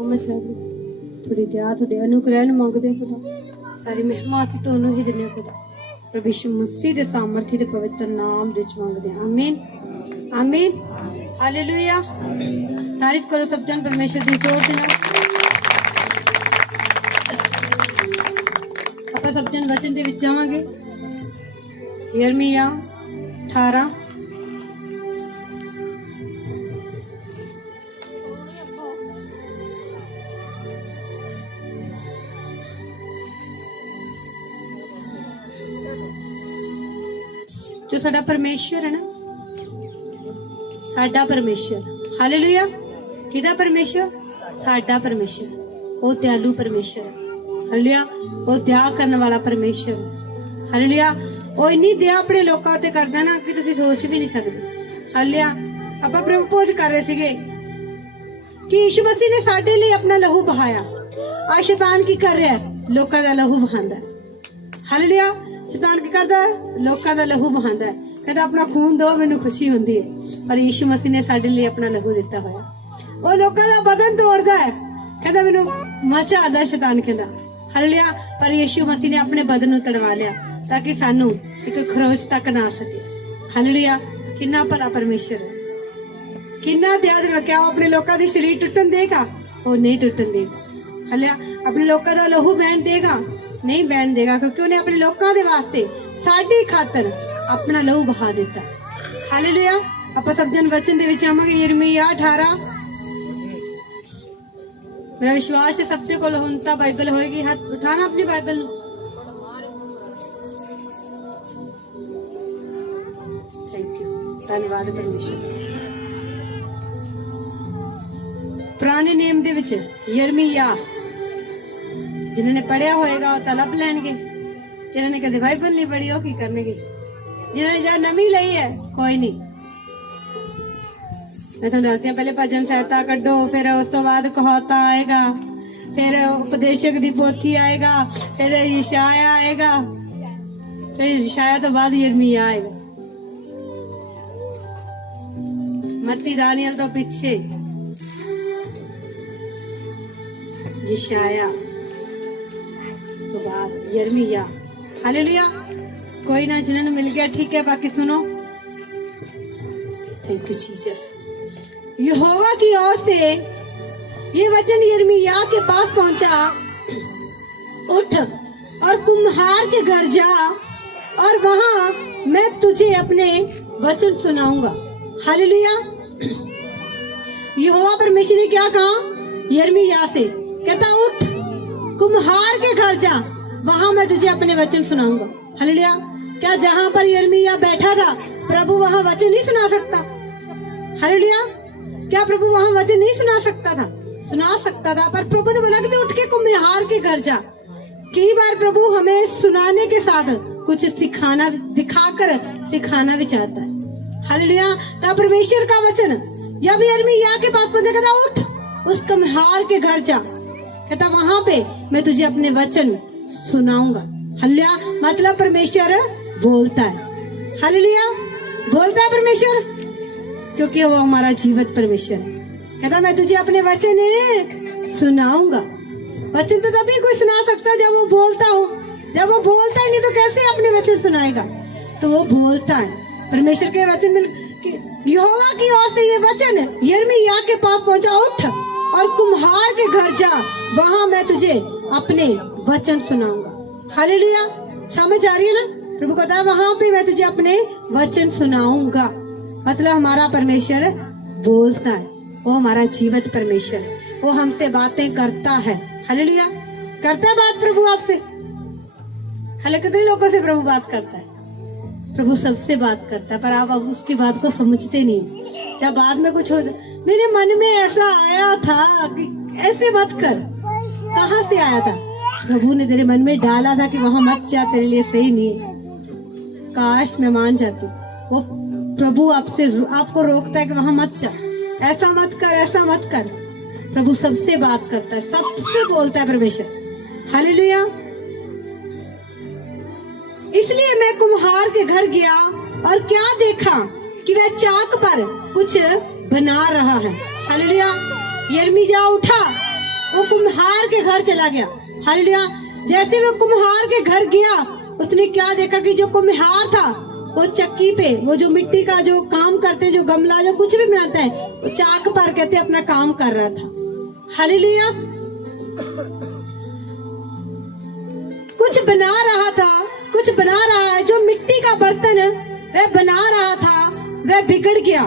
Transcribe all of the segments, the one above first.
थोड़ी दया थोड़े अनुग्रह ਨੂੰ ਮੰਗਦੇ ਹੋ ਖੁਦਾ ਸਾਰੀ ਮਹਿਮਾ ਅਸੀਂ ਤੁਹਾਨੂੰ ਹੀ ਦਿੰਦੇ ਹਾਂ ਖੁਦਾ ਪ੍ਰਭੂ ਯਿਸੂ ਮਸੀਹ ਦੇ ਸਾਮਰਥੀ ਦੇ ਪਵਿੱਤਰ ਨਾਮ ਦੇ ਵਿੱਚ ਮੰਗਦੇ ਹਾਂ ਆਮੀਨ ਆਮੀਨ ਹਾਲੇਲੂਇਆ ਤਾਰੀਫ ਕਰੋ ਸਭ ਜਨ ਪਰਮੇਸ਼ਰ ਦੀ ਜ਼ੋਰ ਦੇ ਨਾਲ ਆਪਾਂ ਸਭ ਜਨ ਵਚਨ ਦੇ ਵਿੱਚ ਜਾਵਾਂਗੇ ਯਰਮੀਆ 18 जो साडा परमेश्वर है ना साडा परमेश्वर हालेलुया किदा परमेश्वर साडा परमेश्वर वो दयालु परमेश्वर है हालेलुया वो दया करने वाला परमेश्वर है हालेलुया वो इन्नी दया अपने लोगों ते करदा ना कि तुसीं सोच भी नहीं सकदे हालेलुया आपां प्रपोज कर रहे सीगे कि यीशु मसीह ने साडे लिए अपना लहू बहाया आ शैतान की कर रहा है लोकां दा लहू बहांदा हालेलुया शैतान की करता है लोगों का लहू बहांदा है कहता अपना खून दो मैनू खुशी होंदी है पर यीशु मसीह ने साडे लिए अपना लहू दिता होया वो लोगों का बदन तोड़दा है कहता मैनू मचा आदा शैतान कहता हालेलुया पर यीशु मसीह ने अपने बदन नू तड़वा लिया ताकि सानू एक खरोच तक ना आ सके हालेलुया कितना भला परमेश्वर है कितना दया क्या वो अपने लोगों दी शरीर टुटन देगा वो नहीं टुटन देगा हालेलुया अपने लोगों का लहू बहन देगा नहीं बहन देगा क्योंकि उन्हें अपने लोगों के वास्ते साडी खातर अपना लहू बहा देता हालेलुया ਆਪਾਂ सब जन वचन ਦੇ ਵਿੱਚ ਆਵਾਂਗੇ ਯਿਰਮੀਆ 18 मेरा विश्वास है सब को ਹੁਣ ਤਾਂ ਬਾਈਬਲ ਹੋਏਗੀ ਹੱਥ ਉਠਾਣਾ ਆਪਣੀ ਬਾਈਬਲ ਨੂੰ थैंक यू ਧੰਨਵਾਦ ਪਰਮੇਸ਼ਰ ਪੁਰਾਣੇ ਨੇਮ ਦੇ ਵਿੱਚ ਯਿਰਮੀਆ जिन्होंने पढ़िया होएगा वो तलब लेंगे जिन्होंने कदे बाइबल नहीं पढ़ी वो की करने जिन्होंने जहाँ नवी ली है कोई नहीं मैं तो दसती पहले भजन सहायता कड्डो फिर उस तो बाद कहावता आएगा फिर उपदेशक दी पोथी आएगा फिर यशाया आएगा फिर यशाया तो बाद यिर्मयाह आएगा मत्ती दानियल तो पीछे यशाया तो बाद यिर्मयाह हालेलुया कोई ना जिन्होंने मिल गया ठीक है बाकी सुनो थैंक यू जीसस यहोवा की ओर से ये वचन यिर्मयाह के पास पहुंचा उठ और कुम्हार के घर जा और वहां मैं तुझे अपने वचन सुनाऊंगा हालेलुया यहोवा परमेश्वर ने क्या कहा यिर्मयाह से कहता उठ कुम्हार के घर जा वहां मैं तुझे अपने वचन सुनाऊंगा हालेलुया क्या जहां पर यिर्मयाह बैठा था प्रभु वहां वचन नहीं सुना सकता हालेलुया क्या प्रभु वहां वचन नहीं सुना सकता था सुना सकता था पर प्रभु ने बोला कि तू उठ के कुम्हार के घर जा कई बार प्रभु हमें सुनाने के साथ कुछ सिखाना दिखाकर सिखाना भी चाहता है हालेलुया तब परमेश्वर का वचन जब यिर्मयाह के पास पहुंचा कहता उठ उस कुम्हार के घर जा कहता वहां पे मैं तुझे अपने वचन सुनाऊंगा हालेलुया मतलब परमेश्वर बोलता है हालेलुया बोलता है परमेश्वर क्योंकि वो हमारा जीवित परमेश्वर है कहता मैं तुझे अपने वचन सुनाऊंगा वचन तो तभी कोई सुना सकता जब वो बोलता हो जब वो बोलता ही नहीं तो कैसे अपने वचन सुनाएगा तो वो बोलता है परमेश्वर के वचन में यहोवा की ओर से ये वचन यिर्मयाह के पास पहुंचा उठ और कुम्हार के घर जा वहां मैं तुझे अपने वचन सुनाऊंगा हालेलुया समझ आ रही है ना प्रभु कहता है वहां पे मैं तुझे अपने वचन सुनाऊंगा मतलब हमारा परमेश्वर बोलता है वो हमारा जीवित परमेश्वर है वो हमसे बातें करता है हालेलुया करता है बात प्रभु आपसे हालांकि कितने लोगों से प्रभु बात करता है प्रभु सबसे बात करता है पर आप अब उसकी बात को समझते नहीं जब बाद में कुछ हो मेरे मन में ऐसा आया था कि ऐसे मत कर कहाँ से आया था प्रभु ने तेरे मन में डाला था कि वहां मत जा तेरे लिए सही नहीं है काश मैं मान जाती वो प्रभु आपसे आपको रोकता है कि वहां मत जा ऐसा मत कर प्रभु सबसे बात करता है सबसे बोलता है परमेश्वर हालेलुया इसलिए मैं कुम्हार के घर गया और क्या देखा कि वह चाक पर कुछ बना रहा है हालेलुया यिर्मयाह उठा वो कुम्हार के घर चला गया। हालेलुया। जैसे वो कुम्हार के घर गया, उसने क्या देखा कि जो कुम्हार था वो चक्की पे, वो जो मिट्टी का जो काम करते, जो गमला, जो कुछ भी बनाता है, वो चाक पर कहते अपना काम कर रहा था। हालेलुया। कुछ बना रहा था, कुछ बना रहा है। जो मिट्टी का बर्तन वह बना रहा था वह बिगड़ गया।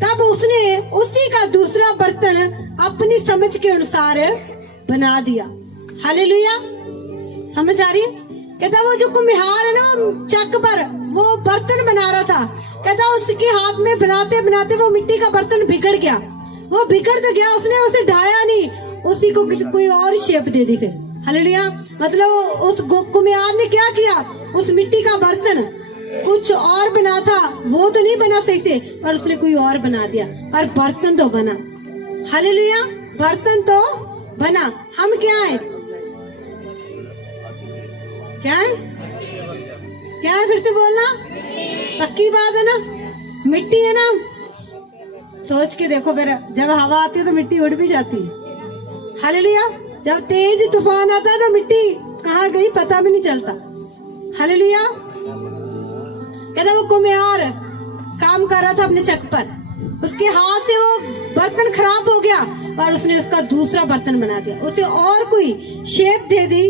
तब उसने उसी का दूसरा बर्तन अपनी समझ के अनुसार बना दिया। हालेलुया। समझ आ रही है? कहता वो जो कुम्हार है ना, वो चक पर वो बर्तन बना रहा था। कहता उसके हाथ में बनाते बनाते वो मिट्टी का बर्तन बिगड़ गया। वो बिगड़ तो गया, उसने उसे ढाया नहीं, उसी को कोई और शेप दे दी फिर। हालेलुया। मतलब उस कुम्हार ने क्या किया, उस मिट्टी का बर्तन कुछ और बना था, वो तो नहीं बना सही से, पर उसने कोई और बना दिया, पर बर्तन तो बना। हालेलुया। बर्तन तो बना। हम क्या है? क्या है? क्या है? फिर से बोलना। पक्की बात है ना, मिट्टी है ना। सोच के देखो, फिर जब हवा आती है तो मिट्टी उड़ भी जाती है। हालेलुया। जब तेज तूफान आता है तो मिट्टी कहाँ गई पता भी नहीं चलता। हालेलुया। कहता वो कुम्हार काम कर रहा था अपने चक पर, उसके हाथ से वो बर्तन खराब हो गया और उसने उसका दूसरा बर्तन बना दिया, उसे और कोई शेप दे दी।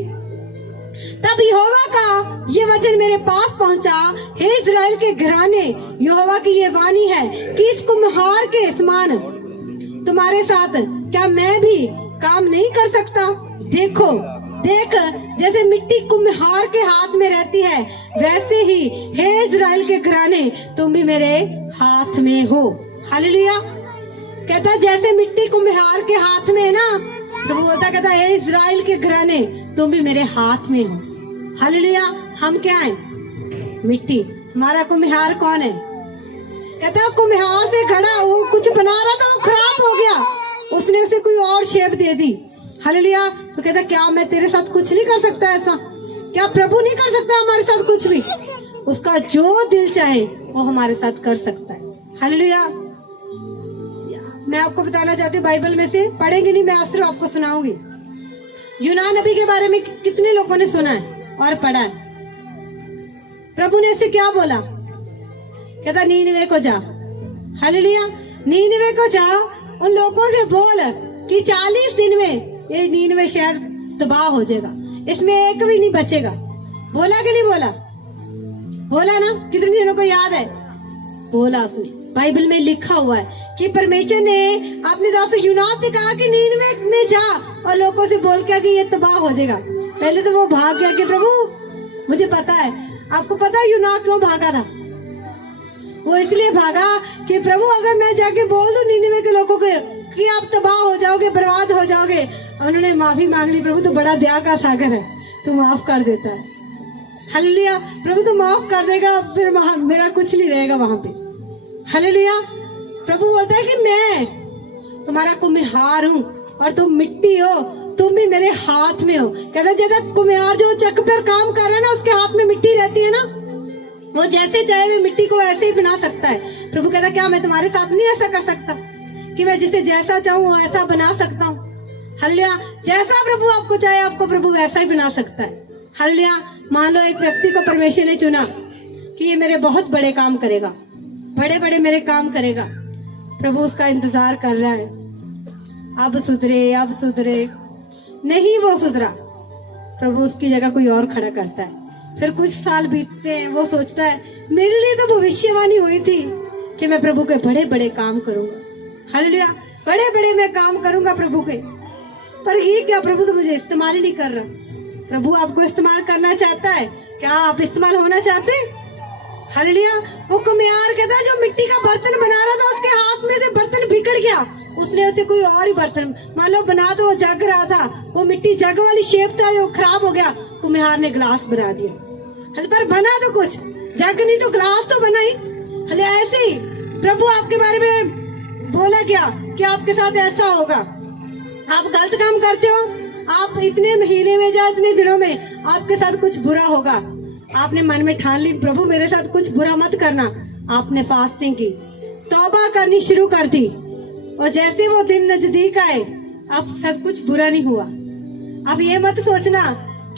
तब यहोवा का ये वचन मेरे पास पहुंचा, हे इस्राएल के घराने, यहोवा की ये वाणी है कि इस कुम्हार के समान तुम्हारे साथ क्या मैं भी काम नहीं कर सकता? देखो, देख, जैसे मिट्टी कुम्हार के हाथ में रहती है, वैसे ही हे इस्राएल के घराने तुम भी मेरे हाथ में हो। हालेलुया। कहता जैसे मिट्टी कुम्हार के हाथ में है ना, तो वो होता कहता हे इस्राएल के घराने तुम भी मेरे हाथ में हो। हालेलुया। हम क्या है? मिट्टी। हमारा कुम्हार कौन है? कहता कुम्हार से खड़ा वो कुछ बना रहा था, वो खराब हो गया, उसने उसे कोई और शेप दे दी। हालेलुया। तो कहता क्या मैं तेरे साथ कुछ नहीं कर सकता? ऐसा क्या प्रभु नहीं कर सकता हमारे साथ कुछ भी? उसका जो दिल चाहे वो हमारे साथ कर सकता है। हालेलुया। मैं आपको बताना चाहती हूँ, बाइबल में से पढ़ेंगे नहीं, मैं सिर्फ आपको सुनाऊंगी। यूना नबी के बारे में कितने लोगों ने सुना है और पढ़ा है? प्रभु ने इसे क्या बोला? कहता नीनवे को जा। हालेलुया। नीनवे को जा, उन लोगों से बोल कि 40 दिन में ये नीनवे शहर तबाह हो जाएगा, इसमें एक भी नहीं बचेगा। बोला कि नहीं बोला? बोला ना? कितने दिनों को याद है? बोला। बाइबल में लिखा हुआ है कि परमेश्वर ने अपने दास यूनास से कहा कि नीनवे में जा और लोगों से बोल के कि ये तबाह हो जाएगा। पहले तो वो भाग गया कि प्रभु मुझे पता है। आपको पता है यूनास क्यों भागा था? वो इसलिए भागा कि प्रभु अगर मैं जाके बोल दूं नीनवे के लोगों को कि आप तबाह हो जाओगे, बर्बाद हो जाओगे। उन्होंने माफी मांग ली, प्रभु तो बड़ा दया का सागर है, तू माफ कर देता है। हालेलुया। प्रभु तो माफ कर देगा, फिर मेरा कुछ नहीं रहेगा वहां पे। हालेलुया। प्रभु बोलता है कि मैं तुम्हारा कुम्हार हूँ और तुम मिट्टी हो, तुम भी मेरे हाथ में हो। कहता जैसा कुम्हार जो चक पर काम कर रहा है ना, उसके हाथ में मिट्टी रहती है ना, वो जैसे चाहे वो मिट्टी को ऐसे ही बना सकता है। प्रभु कहता क्या मैं तुम्हारे साथ नहीं ऐसा कर सकता कि मैं जिसे जैसा चाहूँ ऐसा बना सकता हूँ? हालेलुया। जैसा प्रभु आपको चाहे, आपको प्रभु वैसा ही बना सकता है। हालेलुया। मान लो एक व्यक्ति को परमेश्वर ने चुना कि ये मेरे बहुत बड़े काम करेगा, बड़े बड़े मेरे काम करेगा। प्रभु उसका इंतजार कर रहा है, अब सुधरे, अब सुधरे। नहीं वो सुधरा, प्रभु उसकी जगह कोई और खड़ा करता है। फिर कुछ साल बीतते हैं, वो सोचता है मेरे लिए तो भविष्यवाणी हुई थी कि मैं प्रभु के बड़े बड़े काम करूंगा। हालेलुया। बड़े बड़े मैं काम करूंगा प्रभु के, पर ये क्या, प्रभु तो मुझे इस्तेमाल ही नहीं कर रहा। प्रभु आपको इस्तेमाल करना चाहता है, क्या आप इस्तेमाल होना चाहते हैं? हालेलुया। वो कुम्हार कहता जो मिट्टी का बर्तन बना रहा था, उसके हाथ में से बर्तन बिगड़ गया, उसने उसे कोई और ही बर्तन मान लो बना तो वो जग रहा था, वो मिट्टी जग वाली शेप था, जो खराब हो गया, कुम्हार ने ग्लास बना दिया। पर बना तो कुछ, जग नहीं तो ग्लास तो बना ही। हले ऐसे ही प्रभु आपके बारे में बोला क्या कि आपके साथ ऐसा होगा, आप गलत काम करते हो, आप इतने महीने में या इतने दिनों में आपके साथ कुछ बुरा होगा। आपने मन में ठान ली प्रभु मेरे साथ कुछ बुरा मत करना। आपने फास्टिंग की, तौबा करनी शुरू कर दी, और जैसे वो दिन नजदीक आए, अब सब कुछ बुरा नहीं हुआ। अब ये मत सोचना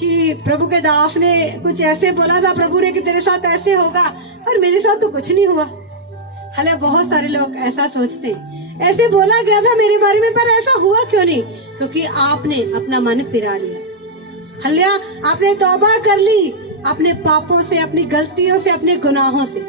कि प्रभु के दास ने कुछ ऐसे बोला था प्रभु ने कि तेरे साथ ऐसे होगा और मेरे साथ तो कुछ नहीं हुआ। हालांकि बहुत सारे लोग ऐसा सोचते हैं, ऐसे बोला गया था मेरे बारे में, पर ऐसा हुआ क्यों नहीं? क्योंकि आपने अपना मन फिरा लिया। हालेलुया, आपने तौबा कर ली अपने पापों से, अपनी गलतियों से, अपने गुनाहों से।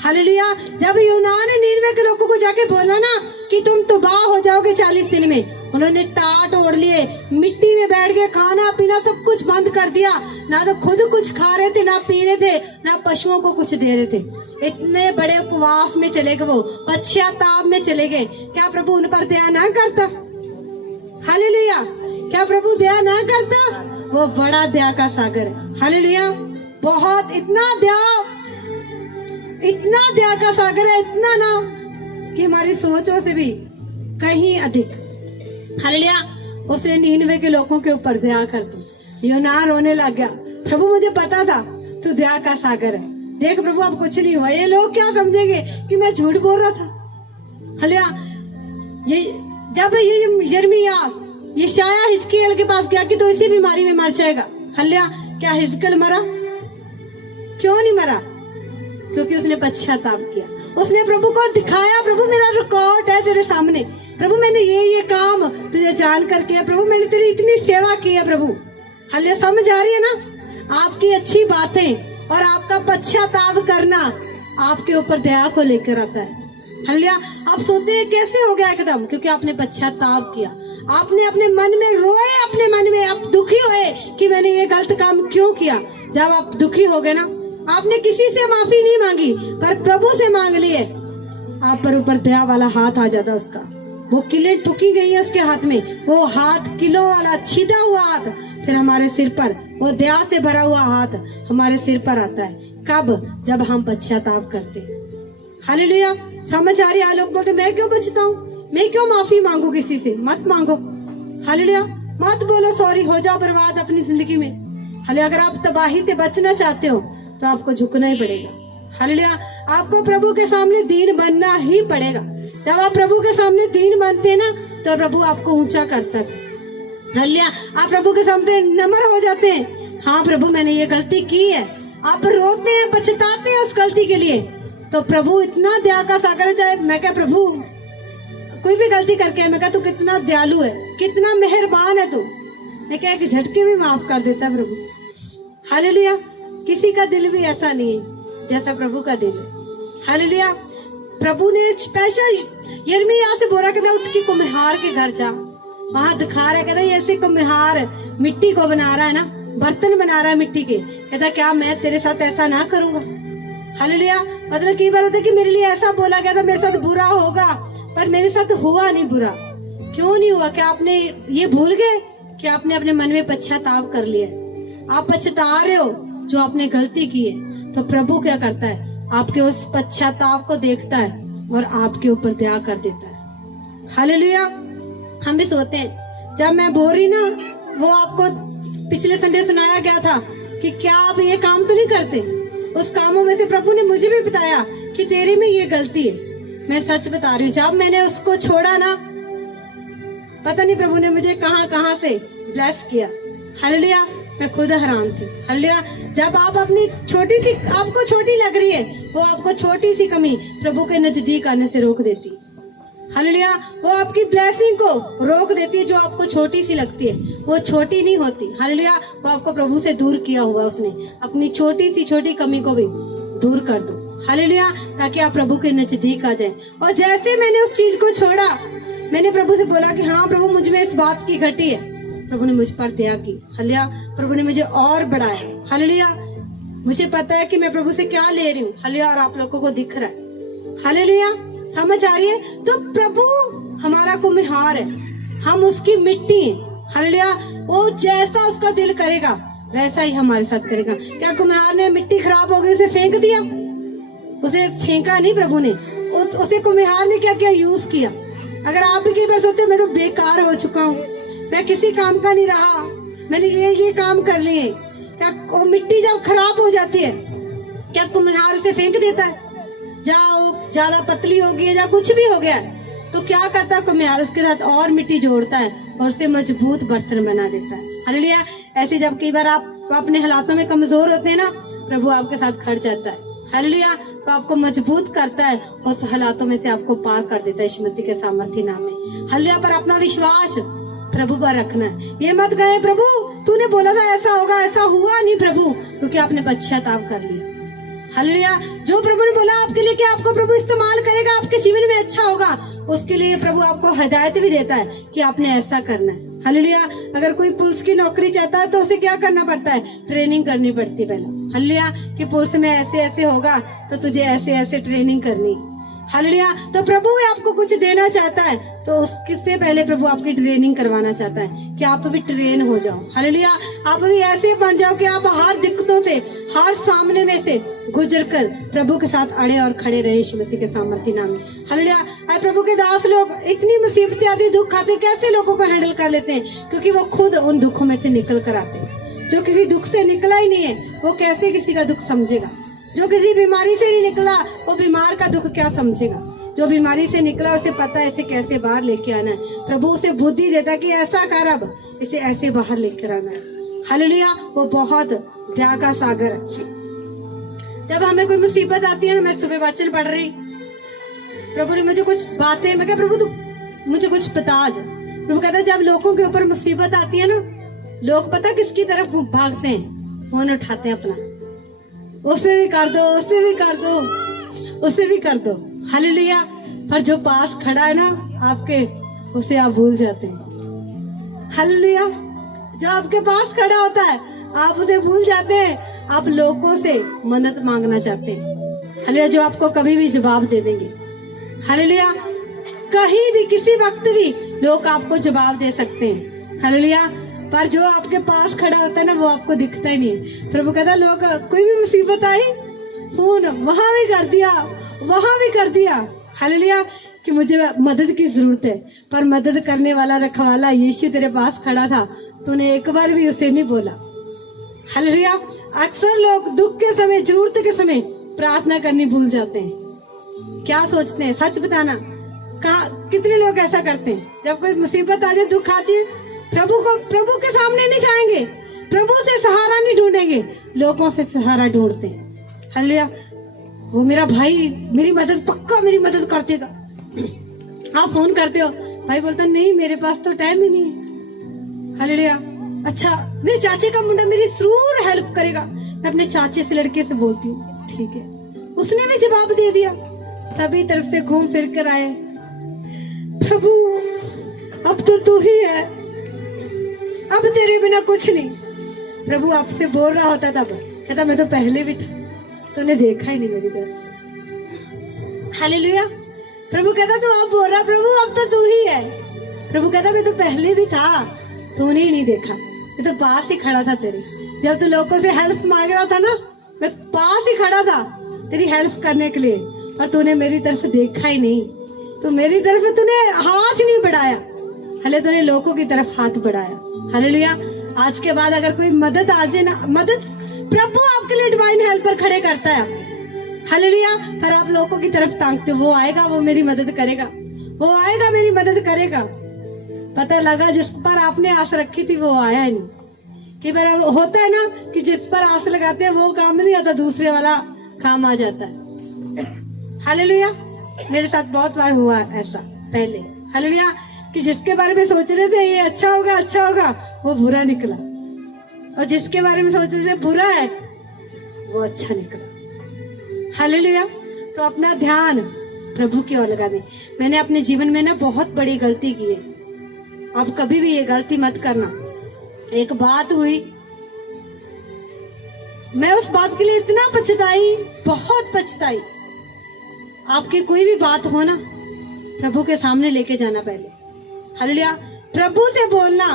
हालेलुया, जब यूनान ने नीनवे के लोगों को जाके बोला ना कि तुम तबाह हो जाओगे 40 दिन में, उन्होंने टाट ओढ़ लिए, मिट्टी में बैठ के खाना पीना सब कुछ बंद कर दिया। ना तो खुद कुछ खा रहे थे, ना पी रहे थे, ना पशुओं को कुछ दे रहे थे। इतने बड़े उपवास में चले गए, वो पश्चाताप में चले गए। क्या प्रभु उन पर दया ना करता? हालेलुया, क्या प्रभु दया ना करता? वो बड़ा दया का सागर है। हालेलुया, बहुत इतना दया का सागर है, इतना ना कि हमारी सोचों से भी कहीं अधिक। हालेलुया, उसने नीनवे के लोगों के ऊपर दया कर दी। यूनान रोने लग गया, प्रभु मुझे पता था तू दया का सागर है, देख प्रभु अब कुछ नहीं हुआ। ये लोग क्या समझेंगे कि मैं झूठ बोल रहा था। हालेलुया, ये जब ये यिर्मयाह यशायाह हिजकियेल के पास गया कि तो इसी बीमारी में मर जाएगा। हालेलुया, क्या हिजकियेल मरा? क्यों नहीं मरा? क्योंकि उसने पश्चाताप किया। उसने प्रभु को दिखाया, प्रभु मेरा रिकॉर्ड है तेरे सामने, प्रभु मैंने ये काम तुझे जान कर किया, प्रभु मैंने तेरी इतनी सेवा की है प्रभु। हालेलुया, समझ आ रही है ना? आपकी अच्छी बातें और आपका पश्चाताप करना आपके ऊपर दया को लेकर आता है। हालेलुया, आप सोचते हैं कैसे हो गया एकदम? क्योंकि आपने पश्चाताप किया, आपने अपने मन में रोए, अपने मन में आप दुखी हुए कि मैंने ये गलत काम क्यों किया। जब आप दुखी हो गए ना, आपने किसी से माफी नहीं मांगी पर प्रभु से मांग लिए, आप पर ऊपर दया वाला हाथ आ जाता उसका। वो किले ठुकी गई है उसके हाथ में, वो हाथ किलो वाला छिदा हुआ हाथ फिर हमारे सिर पर, वो दया से भरा हुआ हाथ हमारे सिर पर आता है। कब? जब हम पश्चाताप करते। हालेलुया, समझ आ रही है? लोग बोलते मैं क्यों बचताऊं, मैं क्यों माफी मांगू किसी से? मत मांगो। हालेलुया, मत बोलो सॉरी, हो जाओ बर्बाद अपनी जिंदगी में। हालेलुया, अगर आप तबाही से बचना चाहते हो तो आपको झुकना ही पड़ेगा। हालेलुया, आपको प्रभु के सामने दीन बनना ही पड़ेगा। जब आप प्रभु के सामने दीन बनते हैं ना तो प्रभु आपको ऊंचा करता है। हालेलुया, आप प्रभु के सामने नम्र हो जाते हैं। हाँ प्रभु मैंने ये गलती की है, आप रोते हैं, पछताते हैं उस गलती के लिए, तो प्रभु इतना दया का सागर है। मैं क्या प्रभु कोई भी गलती करके, मैं क्या तू कितना दयालु है, कितना मेहरबान है तू, मैं क्या एक झटके में माफ कर देता है प्रभु। हालेलुया, किसी का दिल भी ऐसा नहीं है जैसा प्रभु का दिल है। हालेलुया, प्रभु ने स्पेशल यिर्मयाह से बोला कहता उठ के कुम्हार के घर जा, वहां दिखा रहा है, कहता ऐसे कुम्हार मिट्टी को बना रहा है ना, बर्तन बना रहा है मिट्टी के, कहता क्या मैं तेरे साथ ऐसा ना करूंगा। हालेलुया, मतलब कई बार होता है कि मेरे लिए ऐसा बोला गया था मेरे साथ बुरा होगा, पर मेरे साथ हुआ नहीं बुरा। क्यों नहीं हुआ? क्या आपने ये भूल गए कि आपने अपने मन में पश्चाताप कर लिया? आप पछता रहे हो जो आपने गलती की है, तो प्रभु क्या करता है? आपके उस पश्चाताप को देखता है और आपके ऊपर दया कर देता है। हालेलुया, हम भी सोते हैं, जब मैं बोल रही ना, वो आपको पिछले संडे सुनाया गया था कि क्या आप ये काम तो नहीं करते, उस कामों में से प्रभु ने मुझे भी बताया कि तेरे में ये गलती है। मैं सच बता रही हूँ, जब मैंने उसको छोड़ा ना, पता नहीं प्रभु ने मुझे कहां कहां से ब्लेस किया। हालेलुया, मैं खुद हैरान थी। हालेलुया, जब आप अपनी छोटी सी, आपको छोटी लग रही है, वो आपको छोटी सी कमी प्रभु के नजदीक आने से रोक देती। हालेलुया, वो आपकी ब्लेसिंग को रोक देती है, जो आपको छोटी सी लगती है वो छोटी नहीं होती। हालेलुया, वो आपको प्रभु से दूर किया हुआ उसने, अपनी छोटी सी छोटी कमी को भी दूर कर दो। हालेलुया, ताकि आप प्रभु के नजदीक आ जाएं। और जैसे मैंने उस चीज को छोड़ा, मैंने प्रभु से बोला कि हाँ प्रभु मुझ में इस बात की घटी है, प्रभु ने मुझ पर दया की। हालेलुया, प्रभु ने मुझे और बढ़ाया। हालेलुया, मुझे पता है कि मैं प्रभु से क्या ले रही हूँ। हालेलुया, और आप लोगों को दिख रहा है। हालेलुया, समझ आ रही है? तो प्रभु हमारा कुम्हार है, हम उसकी मिट्टी हैं। हालेलुया, वो जैसा उसका दिल करेगा वैसा ही हमारे साथ करेगा। क्या कुम्हार ने मिट्टी खराब हो गई उसे फेंक दिया? उसे फेंका नहीं प्रभु ने, उसे कुम्हार ने क्या किया? यूज किया। अगर आप भी कई बार सोचते मैं तो बेकार हो चुका हूँ, मैं किसी काम का नहीं रहा, मैंने ये काम कर लिए, क्या मिट्टी जब खराब हो जाती है क्या कुम्हार उसे फेंक देता है? जाओ ज्यादा पतली हो गई है या कुछ भी हो गया है, तो क्या करता है कुम्हार? उसके साथ और मिट्टी जोड़ता है और उसे मजबूत बर्तन बना देता है। हालेलुया। ऐसे जब कई बार आप अपने हालातों में कमजोर होते हैं ना, प्रभु आपके साथ खड़ जाता है। हालेलुया। तो आपको मजबूत करता है और उस हालातों में से आपको पार कर देता है यीशु मसीह के सामर्थी नाम में। हालेलुया। पर अपना विश्वास प्रभु पर रखना है। ये मत कहे प्रभु तूने बोला था ऐसा होगा, ऐसा हुआ नहीं प्रभु, क्योंकि आपने पश्चाताप कर लिया। हालेलुया। जो प्रभु ने बोला आपके लिए कि आपको प्रभु इस्तेमाल करेगा, आपके जीवन में अच्छा होगा, उसके लिए प्रभु आपको हिदायत भी देता है कि आपने ऐसा करना है। हालेलुया। अगर कोई पुलिस की नौकरी चाहता है तो उसे क्या करना पड़ता है? ट्रेनिंग करनी पड़ती है पहले। हालेलुया। कि पुलिस में ऐसे ऐसे होगा तो तुझे ऐसे ऐसे ट्रेनिंग करनी। हालेलुया। तो प्रभु भी आपको कुछ देना चाहता है तो उससे पहले प्रभु आपकी ट्रेनिंग करवाना चाहता है कि आप भी ट्रेन हो जाओ। हालेलुया। आप भी ऐसे बन जाओ कि आप हर दिक्कतों से, हर सामने में से गुजर कर प्रभु के साथ अड़े और खड़े रहे यीशु मसीह के सामर्थी नाम में। हालेलुया। प्रभु के दास लोग इतनी मुसीबतें आती, दुख आते, कैसे लोगों को हैंडल कर लेते हैं? क्योंकि वो खुद उन दुखों में से निकल कर आते हैं। जो किसी दुख से निकला ही नहीं है वो कैसे किसी का दुख समझेगा? जो किसी बीमारी से नहीं निकला वो बीमार का दुख क्या समझेगा? जो बीमारी से निकला उसे पता है इसे कैसे बाहर लेके आना है। प्रभु उसे बुद्धि देता है कि ऐसा कर, अब इसे ऐसे बाहर लेकर आना है। हालेलुया। वो बहुत दया का सागर है। जब हमें कोई मुसीबत आती है ना, मैं सुबह वचन पढ़ रही, प्रभु ने मुझे कुछ बातें, मैं कहा प्रभु तू मुझे कुछ बता आज। प्रभु कहता है जब लोगों के ऊपर मुसीबत आती है ना, लोग पता किसकी तरफ भागते हैं? फोन उठाते हैं अपना, उसे भी कर दो, उसे भी कर दो, उसे भी कर दो। हालेलुया। पर जो पास खड़ा है ना आपके, उसे आप भूल जाते हैं। हालेलुया। जो आपके पास खड़ा होता है आप उसे भूल जाते हैं। आप लोगों से मदद मांगना चाहते हैं। हालेलुया। जो आपको कभी भी जवाब दे देंगे। हालेलुया। कहीं भी किसी वक्त भी लोग आपको जवाब दे सकते हैं। हालेलुया। पर जो आपके पास खड़ा होता है ना वो आपको दिखता ही नहीं है। प्रभु कहता लोग कोई भी मुसीबत आई, फोन वहां भी कर दिया, वहां भी कर दिया। हालेलुया। कि मुझे मदद की जरूरत है, पर मदद करने वाला रखवाला यीशु तेरे पास खड़ा था, तूने एक बार भी उसे नहीं बोला। हालेलुया। अक्सर लोग दुख के समय, जरूरत के समय प्रार्थना करनी भूल जाते हैं। क्या सोचते हैं? सच बताना, कितने लोग ऐसा करते हैं? जब कोई मुसीबत आ जाए, दुख आती है, प्रभु के सामने नहीं जाएंगे, प्रभु से सहारा नहीं ढूंढेंगे, लोगों से सहारा ढूंढते हैं। हालेलुया। वो मेरा भाई मेरी मदद, पक्का मेरी मदद कर देगा। आप फोन करते हो, भाई बोलता नहीं मेरे पास तो टाइम ही नहीं है। हालेलुया। अच्छा मेरे चाचे का मुंडा मेरी जरूर हेल्प करेगा। मैं अपने चाचे से, लड़के से बोलती हूँ ठीक है, उसने भी जवाब दे दिया। सभी तरफ से घूम फिर कर आए, प्रभु अब तो तू ही है, अब तेरे बिना कुछ नहीं। प्रभु आपसे बोल रहा होता तब कहता मैं तो पहले भी था, तूने देखा ही नहीं मेरी तरफ। हालेलुया। प्रभु कहता तू अब बोल रहा, प्रभु अब तो तू ही है। प्रभु कहता मैं तो पहले भी था, तूने ही नहीं देखा, मैं तो पास ही खड़ा था तेरे। जब तू लोगों से हेल्प मांग रहा था ना, मैं पास ही खड़ा था तेरी हेल्प करने के लिए, और तूने मेरी तरफ देखा ही नहीं। तो मेरी तरफ तूने हाथ नहीं बढ़ाया, हले तूने लोगों की तरफ हाथ बढ़ाया। हालेलुया। आज के बाद अगर कोई मदद आ जाए ना, मदद प्रभु आपके लिए डिवाइन हेल्पर खड़े करता है। हालेलुया। पर आप लोगों की तरफ ताकते हो, वो आएगा, वो मेरी मदद करेगा, वो आएगा मेरी मदद करेगा। पता लगा जिस पर आपने आस रखी थी वो आया ही नहीं। कि बार होता है ना कि जिस पर आस लगाते हैं वो काम नहीं आता, दूसरे वाला काम आ जाता है। हालेलुया। मेरे साथ बहुत बार हुआ ऐसा पहले। हालेलुया। कि जिसके बारे में सोच रहे थे ये अच्छा होगा, अच्छा होगा, वो बुरा निकला, और जिसके बारे में सोच रहे थे बुरा है वो अच्छा निकला। हालेलुया। तो अपना ध्यान प्रभु की ओर लगा दें। मैंने अपने जीवन में ना बहुत बड़ी गलती की है, अब कभी भी ये गलती मत करना। एक बात हुई, मैं उस बात के लिए इतना पछताई, बहुत पछताई। आपकी कोई भी बात हो ना, प्रभु के सामने लेके जाना पहले। हालेलुया। प्रभु से बोलना,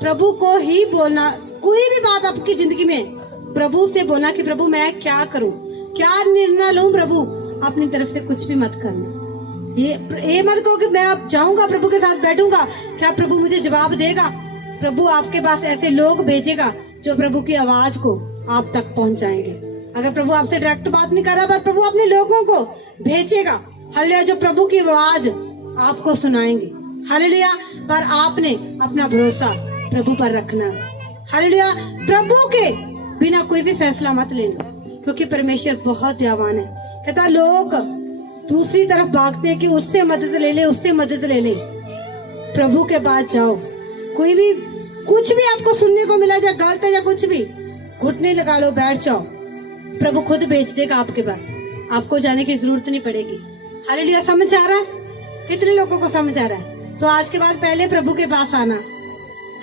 प्रभु को ही बोलना। कोई भी बात आपकी जिंदगी में प्रभु से बोलना कि प्रभु मैं क्या करूं, क्या निर्णय लूं। प्रभु अपनी तरफ से कुछ भी मत करना। ये मत कहो कि मैं अब जाऊंगा प्रभु के साथ बैठूंगा, क्या प्रभु मुझे जवाब देगा? प्रभु आपके पास ऐसे लोग भेजेगा जो प्रभु की आवाज को आप तक पहुंचाएंगे। अगर प्रभु आपसे डायरेक्ट बात नहीं कर रहा, पर प्रभु अपने लोगों को भेजेगा। हालेलुया। जो प्रभु की आवाज आपको सुनाएंगे। हालेलुया। पर आपने अपना भरोसा प्रभु पर रखना। हालेलुया। प्रभु के बिना कोई भी फैसला मत लेना, क्योंकि परमेश्वर बहुत दयावान है। कहता लोग दूसरी तरफ भागते हैं कि उससे मदद ले ले, उससे मदद ले ले। प्रभु के पास जाओ। कोई भी कुछ भी आपको सुनने को मिला जाए गलत है या कुछ भी, घुटने लगा लो, बैठ जाओ। प्रभु खुद भेज देगा आपके पास, आपको जाने की जरूरत नहीं पड़ेगी। हालेलुया। समझ आ रहा है? कितने लोगों को समझ आ रहा है? तो आज के बाद पहले प्रभु के पास आना।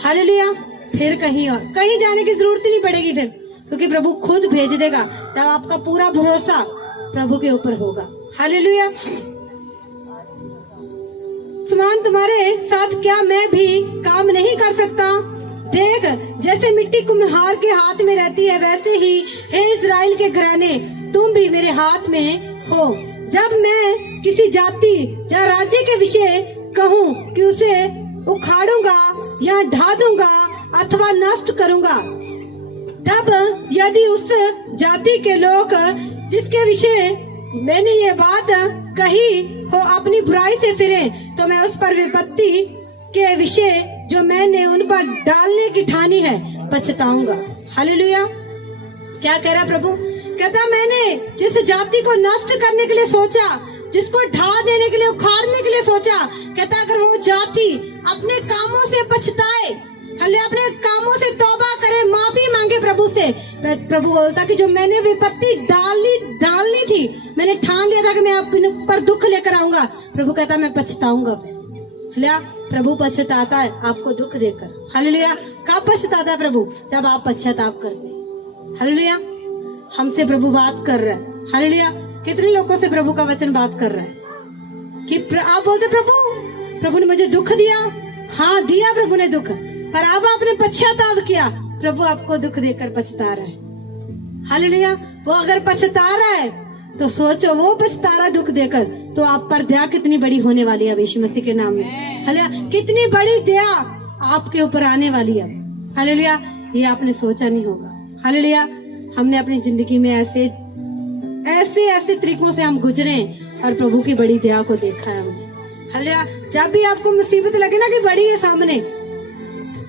हालेलुया। फिर कहीं और कहीं जाने की जरूरत ही नहीं पड़ेगी फिर, क्योंकि प्रभु खुद भेज देगा जब आपका पूरा भरोसा प्रभु के ऊपर होगा। हालेलुया। समान तुम्हारे साथ क्या मैं भी काम नहीं कर सकता? देख, जैसे मिट्टी कुम्हार के हाथ में रहती है, वैसे ही हे इज़राइल के घराने, तुम भी मेरे हाथ में हो। जब मैं किसी जाति या राज्य के विषय कहूँ कि उसे उखाड़ूंगा या ढा दूंगा अथवा नष्ट करूंगा, तब यदि उस जाति के लोग जिसके विषय मैंने ये बात कही हो अपनी बुराई से फिरे, तो मैं उस पर विपत्ति के विषय जो मैंने उन पर डालने की ठानी है पछताऊंगा। हालेलुया। क्या कह रहा प्रभु? कहता मैंने जिस जाति को नष्ट करने के लिए सोचा, जिसको ढा देने के लिए, उखाड़ने के लिए सोचा, कहता अगर वो जाति अपने कामों से पछताए, अपने कामों से तौबा करे, माफी मांगे प्रभु से, प्रभु बोलता कि जो मैंने विपत्ति डालनी थी, मैंने ठान लिया था कि मैं अपने ऊपर दुख लेकर आऊंगा, प्रभु कहता मैं पछताऊंगा। हालेलुया। प्रभु पछताता है आपको दुख देकर। हालेलुया। कब पछताता है प्रभु? जब आप पश्चाताप करते हैं। हालेलुया। हमसे प्रभु बात कर रहा है। हालेलुया। कितने लोगों से प्रभु का वचन बात कर रहा है कि आप बोलते प्रभु ने मुझे दुख दिया। हाँ दिया प्रभु ने दुख, पर अब आपने पश्चाताप किया, प्रभु आपको दुख देकर पछता रहा है। हालेलुया। वो अगर पछता रहा है तो सोचो, वो पछता रहा दुख देकर, तो आप पर दया कितनी बड़ी होने वाली है यीशु मसीह के नाम में। हालेलुया। कितनी बड़ी दया आपके ऊपर आने वाली है। हालेलुया। ये आपने सोचा नहीं होगा। हालेलुया। हमने अपनी जिंदगी में ऐसे तरीकों से हम गुजरे और प्रभु की बड़ी दया को देखा है हमने। हालेलुया। जब भी आपको मुसीबत लगे ना कि बड़ी है सामने,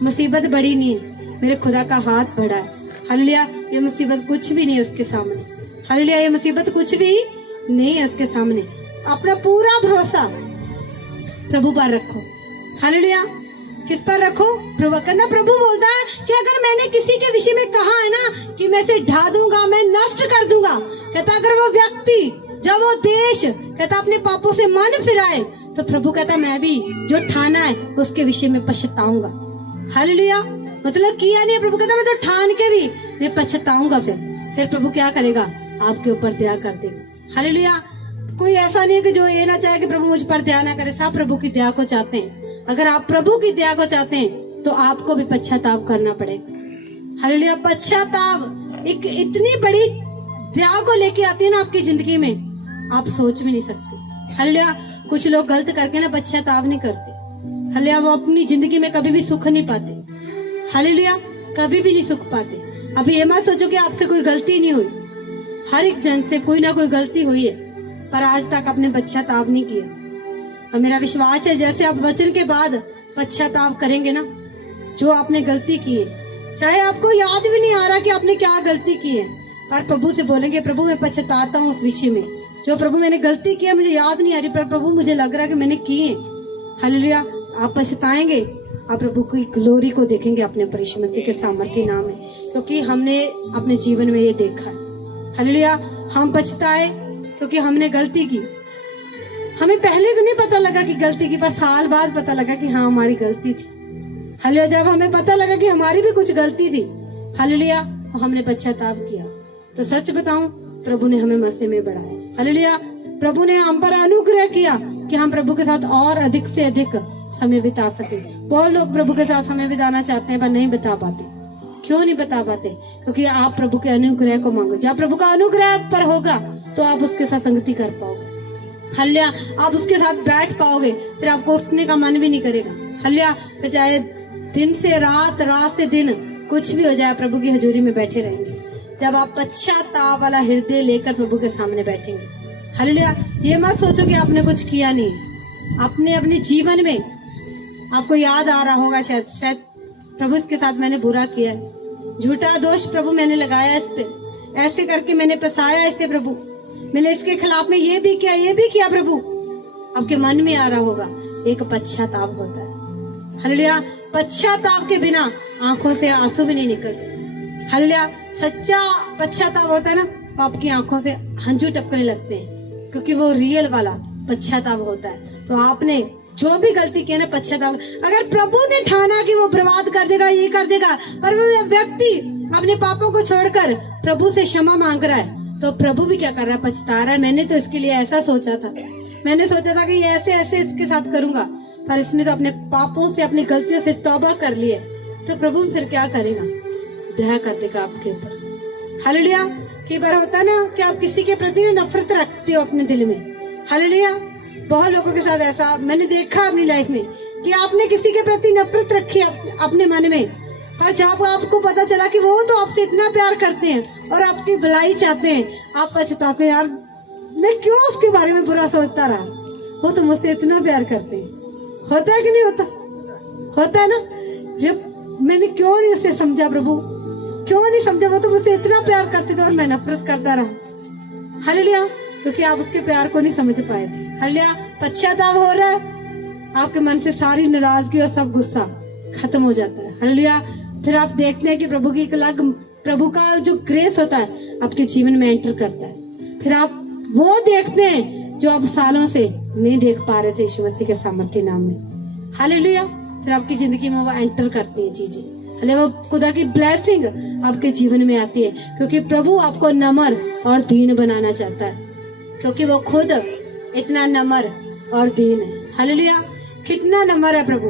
मुसीबत बड़ी नहीं है, मेरे खुदा का हाथ बड़ा है। हालेलुया। ये मुसीबत कुछ भी नहीं है उसके सामने। हालेलुया। ये मुसीबत कुछ भी नहीं है उसके सामने। अपना पूरा भरोसा प्रभु पर रखो। हालेलुया। किस पर रखो? प्रभु बोलता है कि अगर मैंने किसी के विषय में कहा है ना कि मैं इसे ढा दूंगा, मैं नष्ट कर दूंगा, कहता अगर वो व्यक्ति, जब वो देश कहता अपने पापों से मन फिराए, तो प्रभु कहता मैं भी जो ठाना है उसके विषय में पछताऊंगा। हालेलुया। मतलब किया नहीं, प्रभु कहता मैं तो ठान के भी मैं पछताऊंगा। फिर प्रभु क्या करेगा? आपके ऊपर दया कर देगा। हालेलुया। कोई ऐसा नहीं है कि जो ये ना चाहे कि प्रभु मुझ पर दया ना करे। सब प्रभु की दया को चाहते हैं। अगर आप प्रभु की दया को चाहते हैं तो आपको भी पश्चाताप करना पड़ेगा। हालेलुया। पश्चाताप एक इतनी बड़ी दया को लेके आती है ना आपकी जिंदगी में, आप सोच भी नहीं सकते। हालेलुया। कुछ लोग गलत करके ना पश्चाताप नहीं करते। हालेलुया। वो अपनी जिंदगी में कभी भी सुख नहीं पाते। हालेलुया। कभी भी नहीं सुख पाते। अभी ये मत सोचो कि आपसे कोई गलती नहीं हुई। हर एक जन से कोई ना कोई गलती हुई है, पर आज तक आपने पश्चाताप नहीं किया। और मेरा विश्वास है जैसे आप वचन के बाद पश्चाताप करेंगे ना, जो आपने गलती की है, चाहे आपको याद भी नहीं आ रहा कि आपने क्या गलती की है, पर प्रभु से बोलेंगे प्रभु मैं पछताता हूँ उस विषय में, जो प्रभु मैंने गलती किया मुझे याद नहीं आ रही, पर प्रभु मुझे लग रहा है कि मैंने की है। हालेलुया। आप पछताएंगे, आप प्रभु की ग्लोरी को देखेंगे अपने यीशु मसीह के सामर्थ्य नाम में, क्योंकि हमने अपने जीवन में ये देखा है। हालेलुया। हम पछताए क्योंकि हमने गलती की। हमें पहले तो नहीं पता लगा कि गलती की, पर साल बाद पता लगा कि हाँ हमारी गलती थी। हालेलुया। जब हमें पता लगा कि हमारी भी कुछ गलती थी, हालेलुया, तो हमने पश्चाताप किया। तो सच बताऊं, प्रभु ने हमें मसीह में बढ़ाया। हालेलुया। प्रभु ने हम पर अनुग्रह किया कि हम प्रभु के साथ और अधिक से अधिक समय बिता सके। बहुत लोग प्रभु के साथ समय बिताना चाहते हैं पर नहीं बिता पाते। क्यों नहीं बता पाते? क्योंकि आप प्रभु के अनुग्रह को मांगो। जब प्रभु का अनुग्रह पर होगा तो आप उसके साथ संगति कर पाओगे। हालेलुया। आप उसके साथ बैठ पाओगे, फिर आपको उठने का मन भी नहीं करेगा। हालेलुया। फिर चाहे दिन से रात, रात से दिन, कुछ भी हो जाए, प्रभु की हजूरी में बैठे रहेंगे। जब आप पश्चाताप वाला हृदय लेकर प्रभु के सामने बैठेंगे। हालेलुया। ये मत सोचो कि आपने कुछ किया नहीं। आपने अपने जीवन में आपको याद आ रहा होगा शायद प्रभु इसके साथ मैंने बुरा किया है, झूठा दोष प्रभु मैंने लगाया इस पे, ऐसे करके मैंने फंसाया इसे प्रभु, मैंने इसके खिलाफ में ये भी किया प्रभु। आपके मन में आ रहा होगा एक पश्चाताप होता है। हालेलुया। पश्चाताप के बिना आंखों से आंसू भी नहीं निकलते। हालेलुया। सच्चा पश्चाताप होता है ना, तो आपकी आंखों से हंझू टपकने लगते हैं, क्योंकि वो रियल वाला पश्चाताप होता है। तो आपने जो भी गलती की ना, पश्चाताप, अगर प्रभु ने ठाना कि वो बर्बाद कर देगा, ये कर देगा, पर वो व्यक्ति अपने पापों को छोड़कर प्रभु से क्षमा मांग रहा है, तो प्रभु भी क्या कर रहा है, पछता रहा है। मैंने तो इसके लिए ऐसा सोचा था, मैंने सोचा था कि ये ऐसे ऐसे इसके साथ करूंगा, पर इसने तो अपने पापों से, अपनी गलतियों से तौबा कर लिए, तो प्रभु फिर क्या करेगा, दया कर देगा आपके ऊपर। हालेलुया। कई बार होता है ना कि आप किसी के प्रति नफरत रखते हो अपने दिल में। हालेलुया। बहुत लोगों के साथ ऐसा मैंने देखा अपनी लाइफ में कि आपने किसी के प्रति नफरत रखी अपने मन में, पर जब आपको पता चला कि वो तो आपसे इतना प्यार करते हैं और आपकी भलाई चाहते हैं, आप पछताते हैं, यार मैं क्यों उसके बारे में बुरा सोचता रहा, वो तो मुझसे इतना प्यार करते हैं। होता है कि नहीं होता? होता है ना। मैंने क्यों नहीं उसे समझा प्रभु, क्यों नहीं समझा, वो तो मुझसे इतना प्यार करते थे और मैं नफरत करता रहा। हालेलुया। क्योंकि आप उसके प्यार को नहीं समझ पाए थे। हालेलुया। पश्चाताप हो रहा है, आपके मन से सारी नाराजगी और सब गुस्सा खत्म हो जाता है। हालेलुया। फिर आप देखते हैं कि प्रभु की एक अलग, प्रभु का जो ग्रेस होता है आपके जीवन में एंटर करता है। फिर आप वो देखते हैं जो आप सालों से नहीं देख पा रहे थे यीशु मसीह के सामर्थ्य नाम में। हालेलुया। फिर आपकी जिंदगी में वो एंटर करती है चीजें। हालेलुया। वो खुदा की ब्लेसिंग आपके जीवन में आती है, क्योंकि प्रभु आपको नम्र और दीन बनाना चाहता है, क्योंकि वो खुद इतना नम्र और दीन है। हालेलुया। कितना नम्र है प्रभु।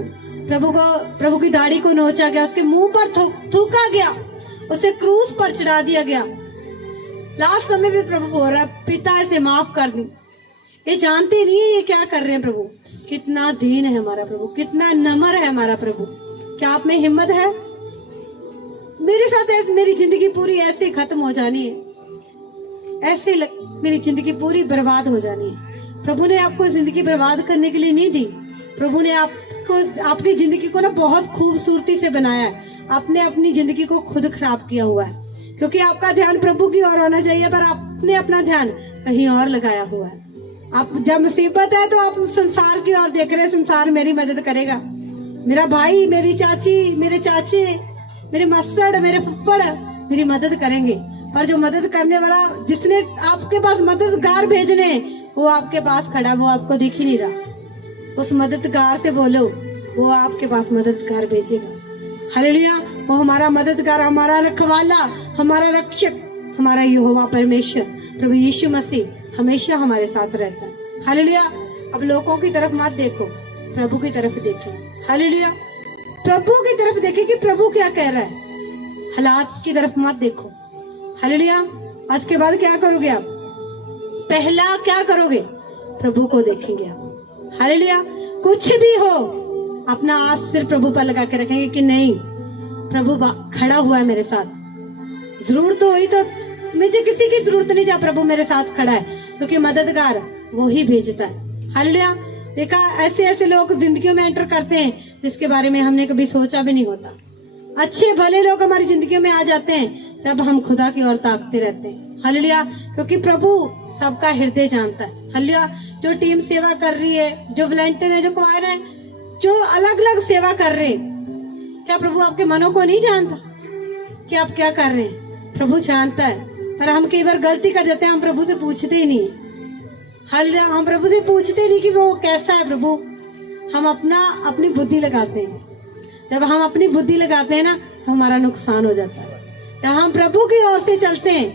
प्रभु की दाढ़ी को नोचा गया, उसके मुंह पर थूका गया, उसे क्रूस पर चढ़ा दिया गया। लास्ट समय भी प्रभु बोल रहा है, पिता इसे माफ कर दी। ये जानते नहीं है ये क्या कर रहे हैं प्रभु। कितना दीन है हमारा प्रभु, कितना नम्र है हमारा प्रभु। क्या आप में हिम्मत है? मेरे साथ मेरी जिंदगी पूरी ऐसे खत्म हो जानी है, ऐसे मेरी जिंदगी पूरी बर्बाद हो जानी है। प्रभु ने आपको जिंदगी बर्बाद करने के लिए नहीं दी। प्रभु ने आपकी जिंदगी को ना बहुत खूबसूरती से बनाया है। आपने अपनी जिंदगी को खुद खराब किया हुआ है, क्योंकि आपका ध्यान प्रभु की ओर होना चाहिए, पर आपने अपना ध्यान कहीं और लगाया हुआ है। आप जब मुसीबत है तो आप संसार की ओर देख रहे हैं, संसार मेरी मदद करेगा, मेरा भाई, मेरी चाची, मेरे चाचे, मेरे मस्सड़, मेरे फुफ्फड़ मेरी मदद करेंगे। पर जो मदद करने वाला, जिसने आपके पास मददगार भेजने, वो आपके पास खड़ा, वो आपको दिख ही नहीं रहा। उस मददगार से बोलो, वो आपके पास मददगार भेजेगा। हालेलुया। वो हमारा मददगार, हमारा रखवाला, हमारा रक्षक, हमारा यहोवा परमेश्वर प्रभु यीशु मसीह हमेशा हमारे साथ रहता है। हालेलुया। अब लोगों की तरफ मत देखो, प्रभु की तरफ देखो। हालेलुया। प्रभु की तरफ देखे कि प्रभु क्या कह रहा है, हालात की तरफ मत देखो। हालेलुया। आज के बाद क्या करोगे आप? पहला क्या करोगे? प्रभु को देखेंगे आप। हालेलुया। कुछ भी हो, अपना आस सिर्फ प्रभु पर लगा के रखेंगे कि नहीं, प्रभु खड़ा हुआ है मेरे साथ। जरूरत हुई तो मुझे किसी की जरूरत नहीं, जब प्रभु मेरे साथ खड़ा है, क्योंकि मददगार वो ही भेजता है। हालेलुया। देखा, ऐसे ऐसे लोग जिंदगियों में एंटर करते हैं जिसके बारे में हमने कभी सोचा भी नहीं होता। अच्छे भले लोग हमारी जिंदगियों में आ जाते हैं जब हम खुदा की ओर ताकते रहते हैं। हालेलुया। क्योंकि प्रभु सबका हृदय जानता है। हालेलुया। जो टीम सेवा कर रही है, जो वॉलंटियर है, जो क्वायर है, जो अलग अलग सेवा कर रहे हैं, क्या प्रभु आपके मनों को नहीं जानता कि आप क्या कर रहे हैं? प्रभु जानता है, पर हम कई बार गलती कर जाते हैं, हम प्रभु से पूछते ही नहीं। हालेलुया। हम प्रभु से पूछते नहीं कि वो कैसा है प्रभु, हम अपनी बुद्धि लगाते हैं। जब हम अपनी बुद्धि लगाते हैं ना, तो हमारा नुकसान हो जाता है। जब हम प्रभु की ओर से चलते हैं,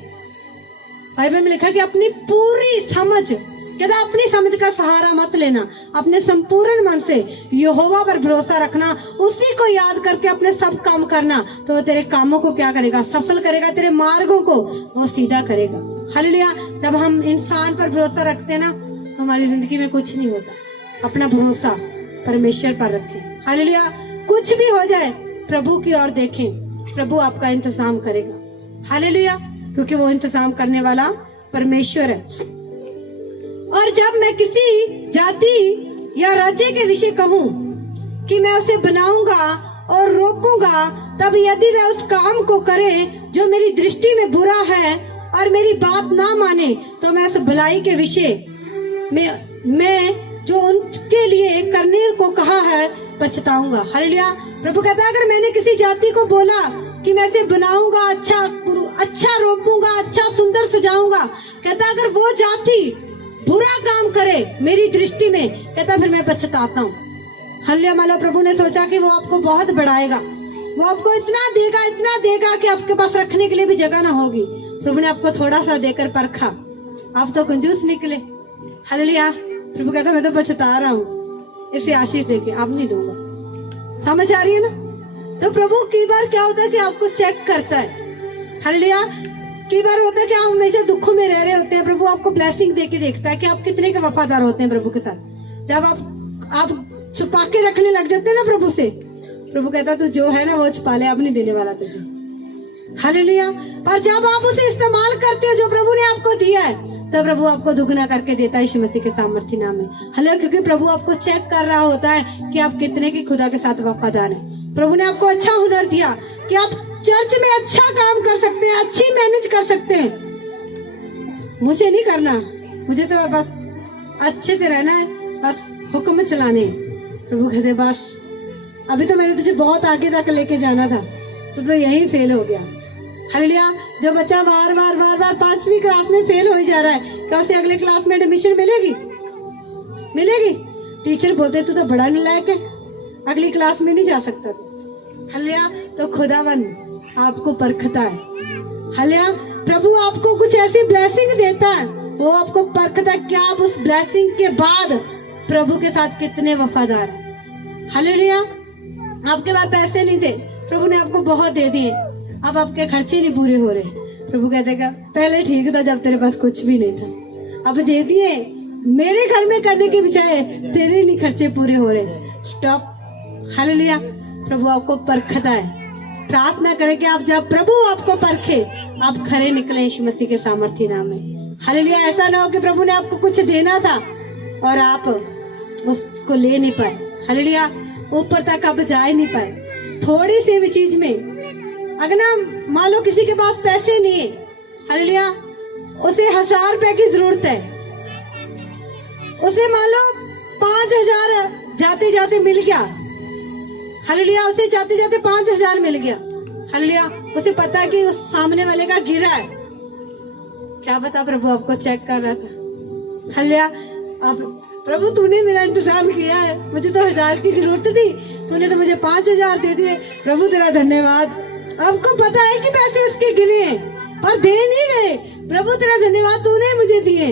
बाइबल में लिखा कि अपनी पूरी समझ, कहता अपनी समझ का सहारा मत लेना, अपने संपूर्ण मन से यहोवा पर भरोसा रखना, उसी को याद करके अपने सब काम करना, तो वो तेरे कामों को क्या करेगा? सफल करेगा, तेरे मार्गों को वो सीधा करेगा। हालेलुया। जब हम इंसान पर भरोसा रखते हैं ना, तो हमारी जिंदगी में कुछ नहीं होता। अपना भरोसा परमेश्वर पर रखें। हालेलुया। कुछ भी हो जाए, प्रभु की ओर देखें, प्रभु आपका इंतजाम करेगा। हालेलुया। क्योंकि वो इंतजाम करने वाला परमेश्वर है। और जब मैं किसी जाति या राज्य के विषय कहूँ कि मैं उसे बनाऊंगा और रोपूंगा, तब यदि वह उस काम को करे जो मेरी दृष्टि में बुरा है और मेरी बात ना माने, तो मैं उस भलाई के विषय में जो उनके लिए करने को कहा है पछताऊंगा। हालेलुया। प्रभु कहता है, अगर मैंने किसी जाति को बोला कि मैं इसे बनाऊंगा, अच्छा रोपूंगा, अच्छा सुंदर सजाऊंगा, कहता अगर वो जाति बुरा काम करे मेरी दृष्टि में, कहता फिर मैं पछताता हूँ। हालेलुया। माला प्रभु ने सोचा कि वो आपको बहुत बढ़ाएगा, वो आपको इतना देगा कि आपके पास रखने के लिए भी जगह ना होगी। प्रभु ने आपको थोड़ा सा देकर परखा, आप तो कंजूस निकले। हालेलुया। प्रभु कहता मैं तो पछता रहा हूँ इसे आशीष देके, आप नहीं दूंगा। समझ आ रही है ना? तो प्रभु कई बार क्या होता है कि आपको चेक करता है। हालेलुया। कई बार होता है कि आप हमेशा दुखों में रह रहे होते हैं, प्रभु आपको ब्लेसिंग देके देखता है कि आप कितने के वफादार होते हैं प्रभु के साथ। जब आप छुपा के रखने लग जाते हैं ना प्रभु से, प्रभु कहता तू जो है ना वो छुपा ले, अब नहीं देने वाला तुझे। हालेलुया। पर जब आप उसे इस्तेमाल करते हो जो प्रभु ने आपको दिया है, तो प्रभु आपको दुगना करके देता है यीशु मसीह के सामर्थ्य नाम में। हालेलुया। क्योंकि प्रभु आपको चेक कर रहा होता है कि आप कितने की खुदा के साथ वफादार हैं। प्रभु ने आपको अच्छा हुनर दिया कि आप चर्च में अच्छा काम कर सकते हैं, अच्छी मैनेज कर सकते हैं। मुझे नहीं करना, मुझे तो बस अच्छे से रहना है, बस हुक्म चलाने। प्रभु कहते बस अभी तो मैंने तुझे बहुत आगे तक लेके जाना था, तो यही फेल हो गया। हालेलुया। जो बच्चा बार बार 5वीं क्लास में फेल हो ही जा रहा है, क्या उसे अगले क्लास में एडमिशन मिलेगी? टीचर बोलते तू तो बड़ा नालायक है, अगली क्लास में नहीं जा सकता। हालेलुया। तो खुदावन आपको परखता है। हालेलुया। प्रभु आपको कुछ ऐसी ब्लेसिंग देता है, वो आपको परखता है कि आप उस ब्लेसिंग के बाद प्रभु के साथ कितने वफादार। हालेलुया। आपके पास पैसे नहीं थे, प्रभु ने आपको बहुत दे दिए, अब आपके खर्चे नहीं पूरे हो रहे। प्रभु कहते हैं पहले ठीक था जब तेरे पास कुछ भी नहीं था, अब दे दिए, मेरे घर में करने के बजाय तेरे नहीं खर्चे पूरे हो रहे। स्टॉप। हालेलुया। प्रभु आपको परखता है। प्रार्थना करें कि आप जब प्रभु आपको परखे, आप खरे निकले यीशु मसीह के सामर्थ्य नाम में। हालेलुया। ऐसा ना हो कि प्रभु ने आपको कुछ देना था और आप उसको ले नहीं पाए। हालेलुया। ऊपर तक आप जा ही नहीं पाए। थोड़ी सी भी चीज में अगर ना मान लो किसी के पास पैसे नहीं है, हालेलुया, उसे 1000 रुपए की जरूरत है, उसे मान लो 5000 जाते जाते मिल गया। हालेलुया। उसे जाते जाते 5000 मिल गया। हालेलुया। उसे पता है कि उस सामने वाले का गिरा है, क्या पता प्रभु आपको चेक कर रहा था। हालेलुया। अब प्रभु तूने मेरा इंतजाम किया है, मुझे तो 1000 की जरूरत थी, तूने तो मुझे 5000 दे दिए। प्रभु तेरा धन्यवाद। आपको पता है कि पैसे उसके गिरे हैं पर दे नहीं रहे। प्रभु तेरा धन्यवाद, तूने मुझे दिए।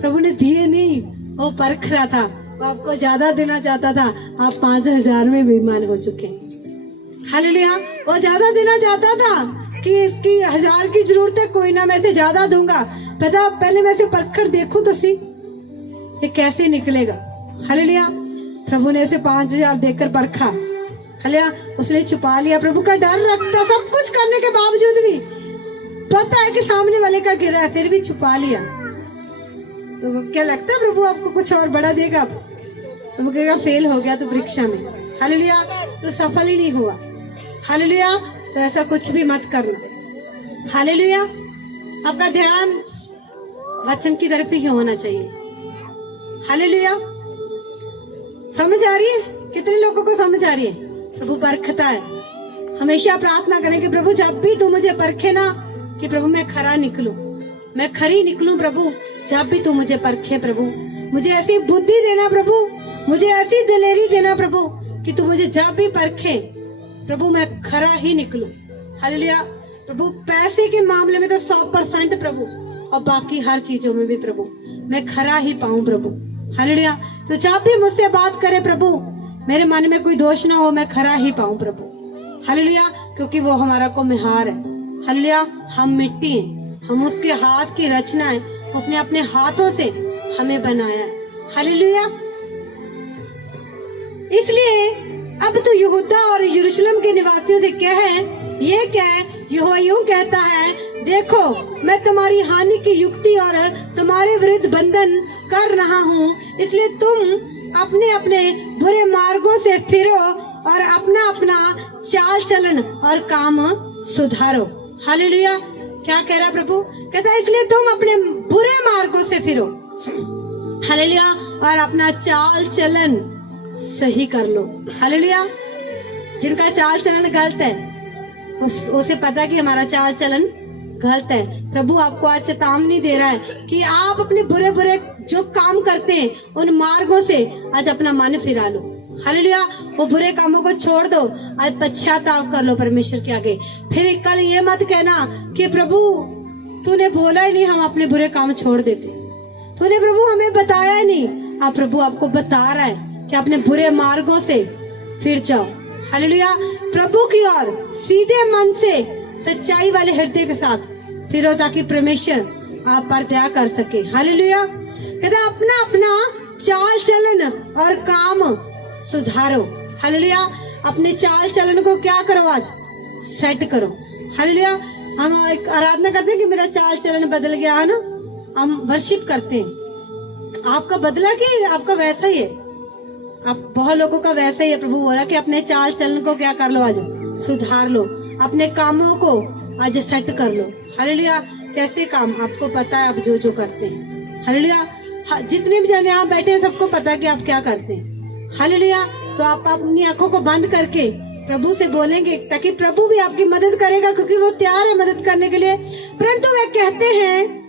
प्रभु ने दिए नहीं, वो परख रहा था, वो आपको ज्यादा देना चाहता था। आप 5000 में बेईमान हो चुके। हालेलुया। वो ज्यादा देना चाहता था कि इसकी 1000 की जरूरत है, कोई ना मैं इसे ज्यादा दूंगा, पता पहले मैं इसे परख कर देखूं तो सी ये कैसे निकलेगा। हालेलुया। प्रभु ने इसे 5000 देकर परखा। हालेलुया। उसने छुपा लिया, प्रभु का डर रखता, सब कुछ करने के बावजूद भी पता है कि सामने वाले का गिरा है, फिर भी छुपा लिया। तो क्या लगता है प्रभु आपको कुछ और बड़ा देगा? प्रभु कहेगा फेल हो गया तो परीक्षा में। हालेलुया। तो सफल ही नहीं हुआ। हालेलुया। तो ऐसा कुछ भी मत करना। हालेलुया। आपका ध्यान वचन की तरफ ही होना चाहिए। हालेलुया। समझ आ रही है? कितने लोगों को समझ आ रही है? प्रभु परखता है। हमेशा प्रार्थना करें कि प्रभु जब भी तू मुझे परखे ना, कि प्रभु मैं खरा निकलूं, मैं खरी निकलूं। प्रभु जब भी तू मुझे परखे, प्रभु मुझे ऐसी बुद्धि देना, प्रभु मुझे ऐसी दिलेरी देना प्रभु, कि तू मुझे जब भी परखे प्रभु मैं खरा ही निकलूं। हालेलुया। प्रभु पैसे के मामले में तो 100% प्रभु, और बाकी हर चीजों में भी प्रभु मैं खरा ही पाऊं प्रभु। हालेलुया। तो जब भी मुझसे बात करे प्रभु, मेरे मन में कोई दोष ना हो, मैं खरा ही पाऊं प्रभु। हालेलुया। क्योंकि वो हमारा को मिहार है। हालेलुया। हम मिट्टी हैं, हम उसके हाथ की रचना है, उसने अपने हाथों से हमें बनाया है। हालेलुया। इसलिए अब तो यहूदा और यरूशलेम के निवासियों से कह, ये कह, यहोवा यूं कहता है, देखो मैं तुम्हारी हानि की युक्ति और तुम्हारे विरुद्ध बंधन कर रहा हूँ, इसलिए तुम अपने अपने बुरे मार्गों से फिरो और अपना अपना चाल चलन और काम सुधारो। हालेलुया। क्या कह रहा प्रभु? कहता है इसलिए तुम अपने बुरे मार्गों से फिरो, हालेलुया, और अपना चाल चलन सही कर लो। हालेलुया। जिनका चाल चलन गलत है उसे पता है कि हमारा चाल चलन गलत है। प्रभु आपको आज चेतावनी दे रहा है कि आप अपने बुरे बुरे जो काम करते हैं उन मार्गों से आज अपना मन फिरा लो। हालेलुया। वो बुरे कामों को छोड़ दो, आज पश्चाताप कर लो परमेश्वर के आगे। फिर कल ये मत कहना कि प्रभु तूने बोला ही नहीं, हम अपने बुरे काम छोड़ देते, तूने प्रभु हमें बताया ही नहीं। आप प्रभु आपको बता रहा है कि अपने बुरे मार्गों से फिर जाओ। हालेलुया। प्रभु की ओर सीधे मन से सच्चाई वाले हृदय के साथ फिरो ताकि परमेश्वर आप पर दया कर सके। हालेलुया। कहता अपना अपना चाल चलन और काम सुधारो। हालेलुया। अपने चाल चलन को क्या करो? आज सेट करो। हालेलुया। हम एक आराधना करते हैं कि मेरा चाल चलन बदल गया है ना, हम वर्शिप करते हैं। आपका बदला कि आपका वैसा ही है? आप बहुत लोगों का वैसा ही है। प्रभु बोला कि अपने चाल चलन को क्या कर लो? आज सुधार लो, अपने कामों को आज सेट कर लो। हालेलुया। कैसे काम? आपको पता है आप जो जो करते हैं। हालेलुया। जितने भी जने यहाँ बैठे हैं सबको पता है कि आप क्या करते हैं। हालेलुया। तो आप अपनी आंखों को बंद करके प्रभु से बोलेंगे ताकि प्रभु भी आपकी मदद करेगा, क्योंकि वो तैयार है मदद करने के लिए। परंतु वे कहते हैं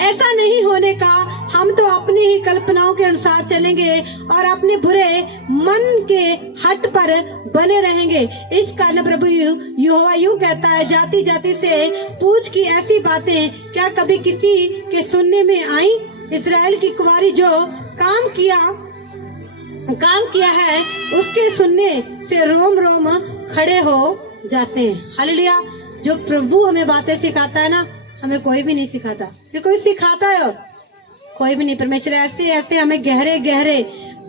ऐसा नहीं होने का, हम तो अपनी ही कल्पनाओं के अनुसार चलेंगे और अपने बुरे मन के हट पर बने रहेंगे। इस कारण प्रभु यहोवा यूं कहता है, जाति जाति से पूछ की ऐसी बातें क्या कभी किसी के सुनने में आई? इस्राएल की कुंवारी जो काम किया है उसके सुनने से रोम रोम खड़े हो जाते हैं। हालेलुया। जो प्रभु हमें बातें सिखाता है ना, हमें कोई भी नहीं सिखाता। कि कोई सिखाता है? कोई भी नहीं। परमेश्वर ऐसे ऐसे हमें गहरे गहरे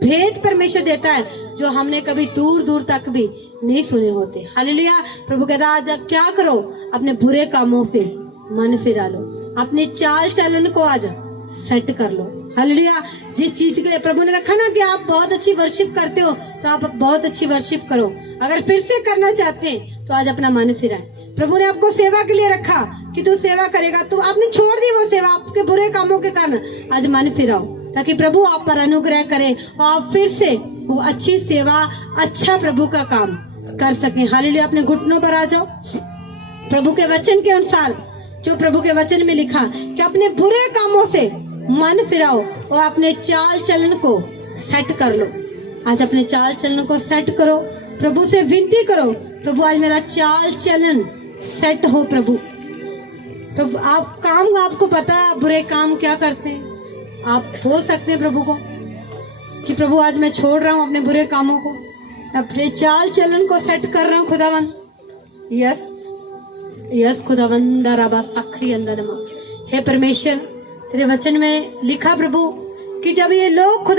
भेद परमेश्वर देता है जो हमने कभी दूर दूर तक भी नहीं सुने होते। हालेलुया। प्रभु कहता आज क्या करो? अपने बुरे कामों से मन फिरा लो, अपने चाल चलन को आज सेट कर लो। हालेलुया। जिस चीज के लिए प्रभु ने रखा ना कि आप बहुत अच्छी वर्शिप करते हो तो आप बहुत अच्छी वर्शिप करो। अगर फिर से करना चाहते हैं तो आज अपना मन फिराए। प्रभु ने आपको सेवा के लिए रखा कि तू सेवा करेगा, तो आपने छोड़ दी वो सेवा आपके बुरे कामों के कारण। आज मन फिराओ ताकि प्रभु आप पर अनुग्रह करे और आप फिर से वो अच्छी सेवा, अच्छा प्रभु का काम कर सके। हालेलुया। अपने घुटनों पर आ जाओ। प्रभु के वचन के अनुसार जो प्रभु के वचन में लिखा कि अपने बुरे कामों से मन फिराओ और अपने चाल चलन को सेट कर लो। आज अपने चाल चलन को सेट करो। प्रभु से विनती करो, प्रभु आज मेरा चाल चलन सेट हो। प्रभु आप काम, आपको पता है आप बुरे काम क्या करते हैं, आप बोल सकते हैं प्रभु को कि प्रभु आज मैं छोड़ रहा हूँ अपने बुरे कामों को, अपने चाल चलन को सेट कर रहा हूँ खुदावन। यस यस खुदावंद रबा सखरी अंदरमा। हे परमेश्वर, तेरे वचन में लिखा प्रभु कि जब ये लोग खुदा